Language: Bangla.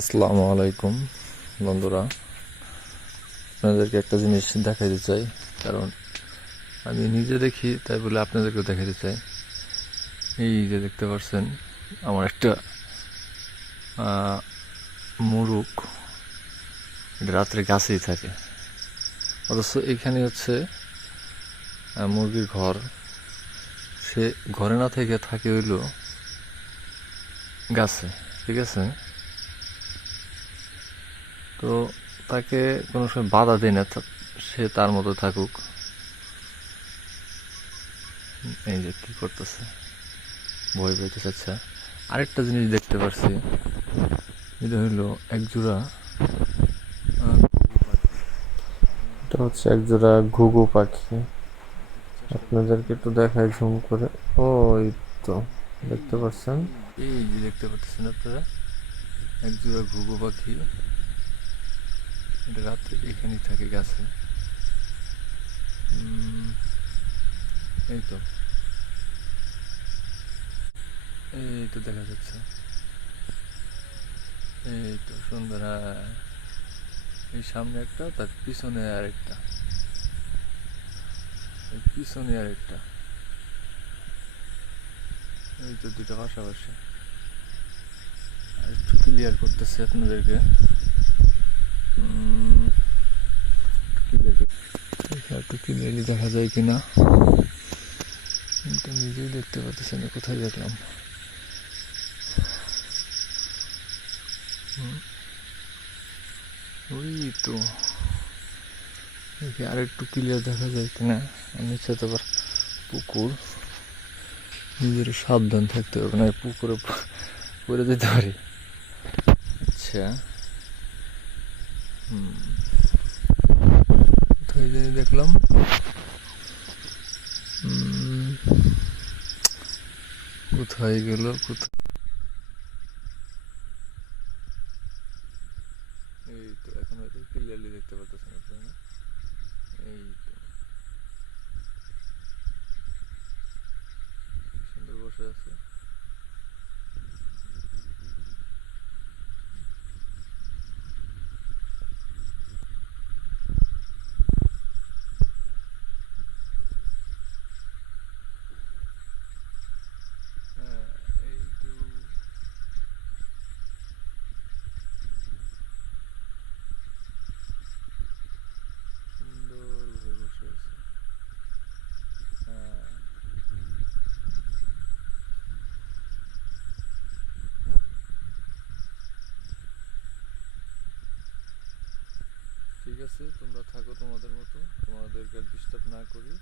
আসসালামু আলাইকুম বন্ধুরা, আপনাদেরকে একটা জিনিস দেখাতে চাই। কারণ আমি নিজে দেখি, তাই বলে আপনাদেরকেও দেখাতে চাই। এই যে দেখতে পাচ্ছেন, আমার একটা মুরুগ, এটা রাত্রে গাছেই থাকে। অথচ এখানে হচ্ছে মুরগির ঘর। সে ঘরে না থেকে থাকে হইল গাছে, ঠিক আছে? তো তাকে কোনো সময় বাধা দেয় না, সে তার মতো থাকুক। এই যে কি করতেছে, ভয় পেতেছে। আচ্ছা, আরেকটা জিনিস দেখতে পারছি, এটা হইলো একজোড়া এটা হচ্ছে একজোড়া ঘুঘু পাখি। আপনাদেরকে একটু দেখায় ঝুম করে। ওই তো দেখতে পাচ্ছেন, এই যে দেখতে পাচ্ছেন আপনারা, একজোড়া ঘুঘু পাখি। এটা রাত্রে এখানেই থাকে গাছে। এই তো, এই তো দেখা যাচ্ছে, এই তো সুন্দর। হ্যাঁ, এই সামনে একটা, তার পিছনে আরেকটা, এই পিছনে আরেকটা, এই তো দুটো পাশাপাশি। আর একটু ক্লিয়ার করতেছি আপনাদেরকে, একটু ক্লিয়ারলি দেখা যায় কিনা তো নিজেই দেখতে পাচ্ছি না, কোথায় দেখলাম। ওই তো দেখি আর একটু ক্লিয়ার দেখা যায় কিনা। নিচে তো আবার পুকুর, নিজের সাবধান থাকতে হবে, না পুকুরে পড়ে যেতে পারি। আচ্ছা, কোথায় জানি দেখলাম, কোথায় গেল, কোথায়? এই তো এখন হয়তো ক্লিয়ারলি দেখতে পাচ্ছেন আপনারা। এই তো সুন্দর বসে আছে। হ্যাঁ, এই তো সুন্দরভাবে বসে আছে। হ্যাঁ, ঠিক আছে, তোমরা থাকো তোমাদের মতো, তোমাদেরকে ডিস্টার্ব না করি।